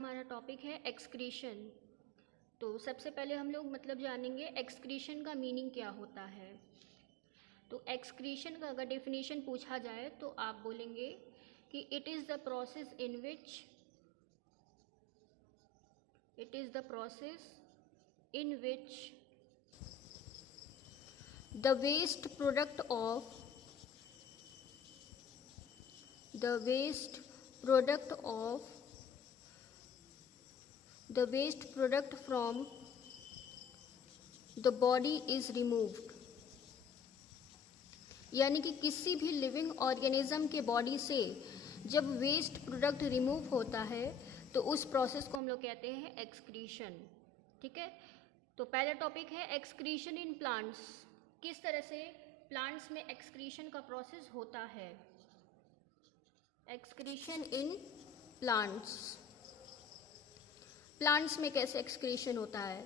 हमारा टॉपिक है एक्सक्रीशन। तो सबसे पहले हम लोग जानेंगे एक्सक्रीशन का मीनिंग क्या होता है। तो एक्सक्रीशन का अगर डेफिनेशन पूछा जाए तो आप बोलेंगे कि it is the process in which the waste product from the body is removed। यानी कि किसी भी लिविंग ऑर्गेनिज्म के बॉडी से जब वेस्ट प्रोडक्ट रिमूव होता है तो उस प्रोसेस को हम लोग कहते हैं एक्सक्रीशन। ठीक है, तो पहला टॉपिक है एक्सक्रीशन इन प्लांट्स। किस तरह से प्लांट्स में एक्सक्रीशन का प्रोसेस होता है। एक्सक्रीशन इन प्लांट्स में कैसे एक्सक्रीशन होता है।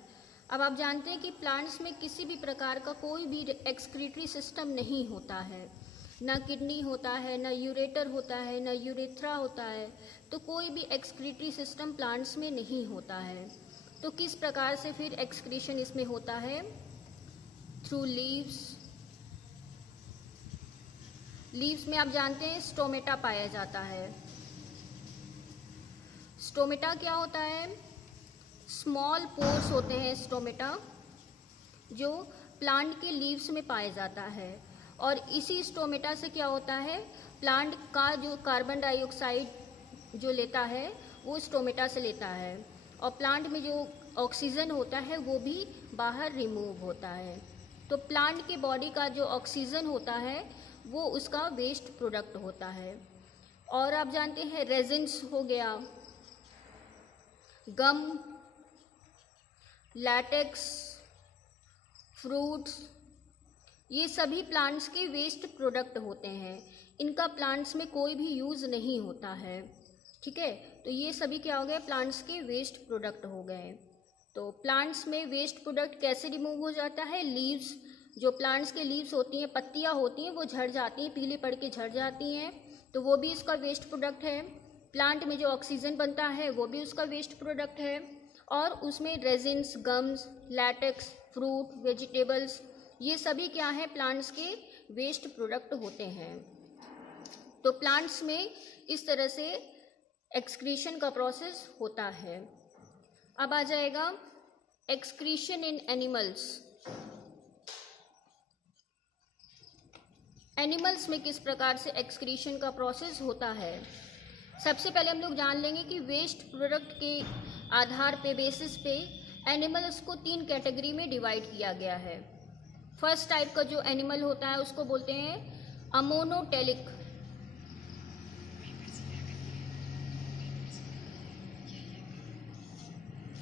अब आप जानते हैं कि प्लांट्स में किसी भी प्रकार का कोई भी एक्सक्रीटरी सिस्टम नहीं होता है, ना किडनी होता है, ना यूरेटर होता है, ना यूरेथ्रा होता है। तो कोई भी एक्सक्रीटरी सिस्टम प्लांट्स में नहीं होता है। तो किस प्रकार से फिर एक्सक्रीशन इसमें होता है? थ्रू लीव्स में आप जानते हैं स्टोमेटा पाया जाता है। स्टोमेटा क्या होता है? स्मॉल पोर्स होते हैं स्टोमेटा, जो प्लांट के लीव्स में पाया जाता है। और इसी स्टोमेटा से क्या होता है, प्लांट का जो कार्बन डाइऑक्साइड जो लेता है वो स्टोमेटा से लेता है, और प्लांट में जो ऑक्सीजन होता है वो भी बाहर रिमूव होता है। तो प्लांट के बॉडी का जो ऑक्सीजन होता है वो उसका वेस्ट प्रोडक्ट होता है। और आप जानते हैं रेजिन्स हो गया, गम, लैटेक्स, फ्रूट्स, ये सभी प्लांट्स के वेस्ट प्रोडक्ट होते हैं। इनका प्लांट्स में कोई भी यूज़ नहीं होता है। ठीक है, तो ये सभी क्या हो गए? प्लांट्स के वेस्ट प्रोडक्ट हो गए। तो प्लांट्स में वेस्ट प्रोडक्ट कैसे रिमूव हो जाता है? लीव्स, जो प्लांट्स के लीव्स होती हैं, पत्तियाँ होती हैं, वो झड़ जाती हैं, पीली पड़ के झड़ जाती हैं, तो वो भी इसका वेस्ट प्रोडक्ट है। प्लांट में जो ऑक्सीजन बनता है वो भी उसका वेस्ट प्रोडक्ट है। और उसमें resins, gums, latex, fruit, vegetables, ये सभी क्या है? प्लांट्स के वेस्ट प्रोडक्ट होते हैं। तो प्लांट्स में इस तरह से एक्सक्रीशन का प्रोसेस होता है। अब आ जाएगा एक्सक्रीशन इन एनिमल्स। एनिमल्स में किस प्रकार से एक्सक्रीशन का प्रोसेस होता है। सबसे पहले हम लोग जान लेंगे कि वेस्ट प्रोडक्ट के आधार पे, बेसिस पे एनिमल्स को 3 कैटेगरी में डिवाइड किया गया है। फर्स्ट टाइप का जो एनिमल होता है उसको बोलते हैं अमोनोटेलिक।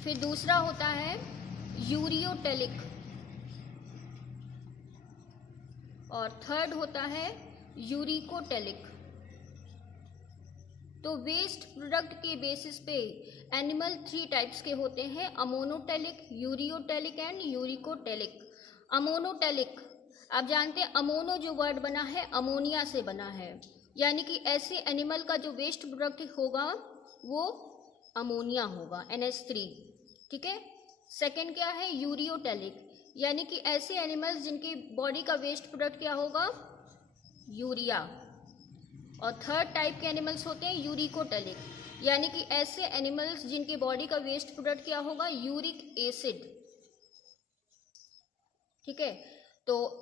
फिर दूसरा होता है यूरियोटेलिक, और थर्ड होता है यूरिकोटेलिक। तो वेस्ट प्रोडक्ट के बेसिस पे एनिमल 3 टाइप्स के होते हैं, ammonotelic, ureotelic and uricotelic. Ammonotelic, आप जानते हैं अमोनो जो वर्ड बना है अमोनिया से बना है, यानी कि ऐसे एनिमल का जो वेस्ट प्रोडक्ट होगा वो अमोनिया होगा, NH3। ठीक है। सेकेंड क्या है? यूरियोटेलिक, यानी कि ऐसे एनिमल्स जिनकी बॉडी का वेस्ट प्रोडक्ट क्या होगा? यूरिया। और थर्ड टाइप के एनिमल्स होते हैं यूरिकोटेलिक, यानी कि ऐसे एनिमल्स जिनकी बॉडी का वेस्ट प्रोडक्ट क्या होगा? Uric acid. ठीक है, तो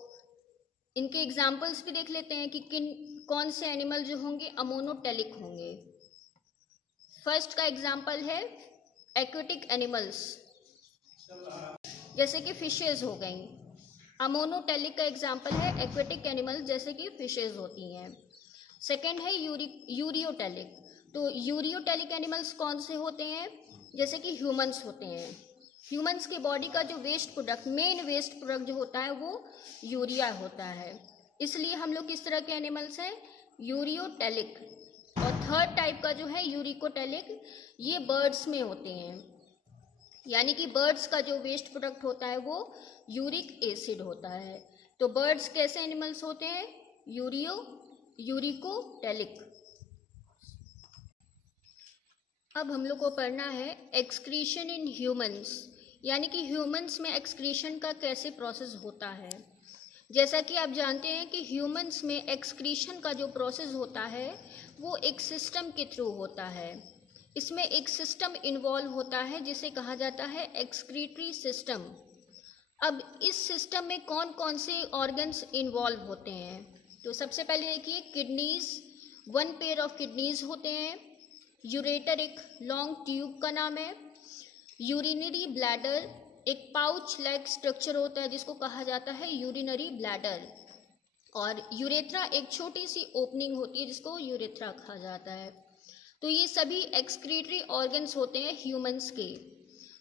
इनके एग्जाम्पल्स भी देख लेते हैं कि कौन से एनिमल जो होंगे अमोनोटेलिक होंगे। फर्स्ट का एग्जाम्पल है एक्वेटिक एनिमल्स, जैसे कि फिशेज हो गई। अमोनोटेलिक का एग्जाम्पल है एक्वेटिक एनिमल्स, जैसे कि फिशेज होती हैं। सेकेंड है यूरियोटेलिक। तो यूरियोटेलिक एनिमल्स कौन से होते हैं? जैसे कि ह्यूमंस होते हैं। ह्यूमंस के बॉडी का जो waste product, main waste product जो होता है वो यूरिया होता है, इसलिए हम लोग किस तरह के एनिमल्स हैं? यूरियोटेलिक। और थर्ड टाइप का जो है यूरिकोटेलिक, ये बर्ड्स में होते हैं, यानी कि बर्ड्स का जो वेस्ट प्रोडक्ट होता है वो यूरिक एसिड होता है। तो बर्ड्स कैसे एनिमल्स होते हैं? यूरिकोटेलिक। अब हम लोग को पढ़ना है एक्सक्रीशन इन ह्यूमंस, यानी कि ह्यूमंस में एक्सक्रीशन का कैसे प्रोसेस होता है। जैसा कि आप जानते हैं कि ह्यूमंस में एक्सक्रीशन का जो प्रोसेस होता है वो एक सिस्टम के थ्रू होता है। इसमें एक सिस्टम इन्वॉल्व होता है जिसे कहा जाता है एक्सक्रीटरी सिस्टम। अब इस सिस्टम में कौन कौन से ऑर्गन्स इन्वॉल्व होते हैं, तो सबसे पहले देखिए किडनीज, 1 पेयर ऑफ किडनीज होते हैं। यूरेटर एक लॉन्ग ट्यूब का नाम है। यूरिनरी ब्लैडर एक पाउच लाइक स्ट्रक्चर होता है जिसको कहा जाता है यूरिनरी ब्लैडर। और यूरेथ्रा एक छोटी सी ओपनिंग होती है जिसको यूरेथ्रा कहा जाता है। तो ये सभी एक्सक्रीटरी ऑर्गन्स होते हैं ह्यूमंस के।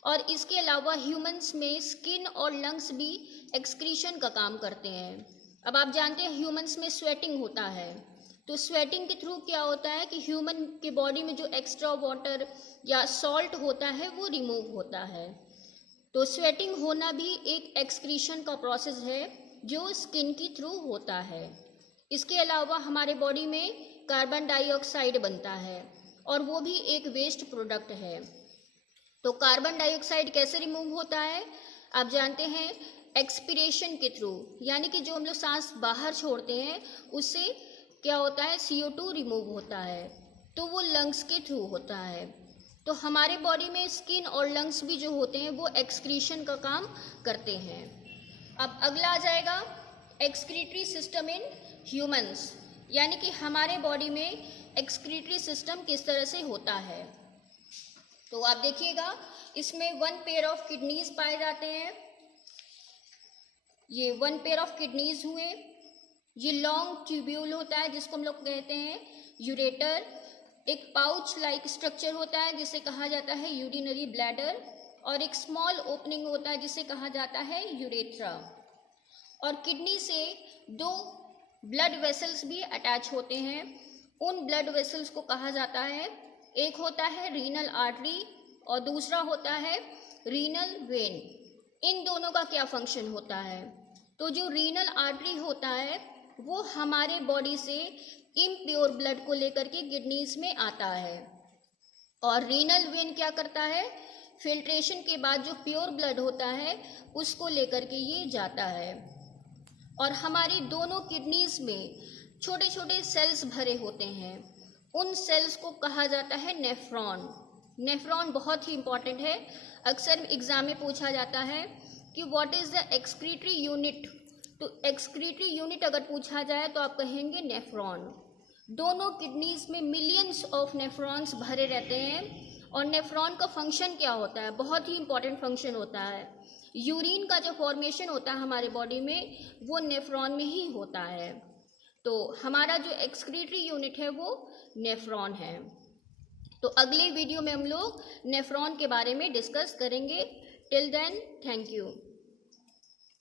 और इसके अलावा ह्यूमंस में स्किन और लंग्स भी एक्सक्रीशन का काम करते हैं। अब आप जानते हैं ह्यूमंस में स्वेटिंग होता है, तो स्वेटिंग के थ्रू क्या होता है कि ह्यूमन के बॉडी में जो एक्स्ट्रा वाटर या सॉल्ट होता है वो रिमूव होता है। तो स्वेटिंग होना भी एक एक्सक्रीशन का प्रोसेस है जो स्किन के थ्रू होता है। इसके अलावा हमारे बॉडी में कार्बन डाइऑक्साइड बनता है और वो भी एक वेस्ट प्रोडक्ट है। तो कार्बन डाइऑक्साइड कैसे रिमूव होता है, आप जानते हैं एक्सपीरेशन के थ्रू, यानी कि जो हम लोग सांस बाहर छोड़ते हैं उससे क्या होता है CO2 रिमूव होता है, तो वो लंग्स के थ्रू होता है। तो हमारे बॉडी में स्किन और लंग्स भी जो होते हैं वो एक्सक्रीशन का काम करते हैं। अब अगला आ जाएगा एक्सक्रीटरी सिस्टम इन ह्यूमंस, यानी कि हमारे बॉडी में एक्सक्रीटरी सिस्टम किस तरह से होता है। तो आप देखिएगा इसमें 1 पेयर ऑफ किडनीज पाए जाते हैं। ये 1 पेयर ऑफ किडनीज हुए। ये लॉन्ग ट्यूब्यूल होता है जिसको हम लोग कहते हैं यूरेटर। एक पाउच लाइक स्ट्रक्चर होता है जिसे कहा जाता है यूरिनरी ब्लैडर। और एक स्मॉल ओपनिंग होता है जिसे कहा जाता है यूरेथ्रा। और किडनी से 2 ब्लड वेसल्स भी अटैच होते हैं। उन ब्लड वेसल्स को कहा जाता है, एक होता है रीनल आर्टरी और दूसरा होता है रीनल वेन। इन दोनों का क्या फंक्शन होता है, तो जो रीनल आर्टरी होता है वो हमारे बॉडी से इम्प्योर ब्लड को लेकर के किडनीज में आता है। और रीनल वेन क्या करता है, फिल्ट्रेशन के बाद जो प्योर ब्लड होता है उसको लेकर के ये जाता है। और हमारी दोनों किडनीज में छोटे छोटे सेल्स भरे होते हैं, उन सेल्स को कहा जाता है नेफ्रॉन। नेफ्रॉन बहुत ही इंपॉर्टेंट है, अक्सर एग्जाम में पूछा जाता है कि what is the excretory unit. तो एक्सक्रीटरी यूनिट अगर पूछा जाए तो आप कहेंगे नेफ्रॉन। दोनों किडनीज में मिलियंस ऑफ नेफ्रॉन्स भरे रहते हैं। और नेफ्रॉन का फंक्शन क्या होता है, बहुत ही इंपॉर्टेंट फंक्शन होता है। यूरिन का जो फॉर्मेशन होता है हमारे बॉडी में वो नेफ्रॉन में ही होता है। तो हमारा जो एक्सक्रीटरी यूनिट है वो नेफ्रॉन है। तो अगले वीडियो में हम लोग नेफ्रॉन के बारे में डिस्कस करेंगे। Till then thank you.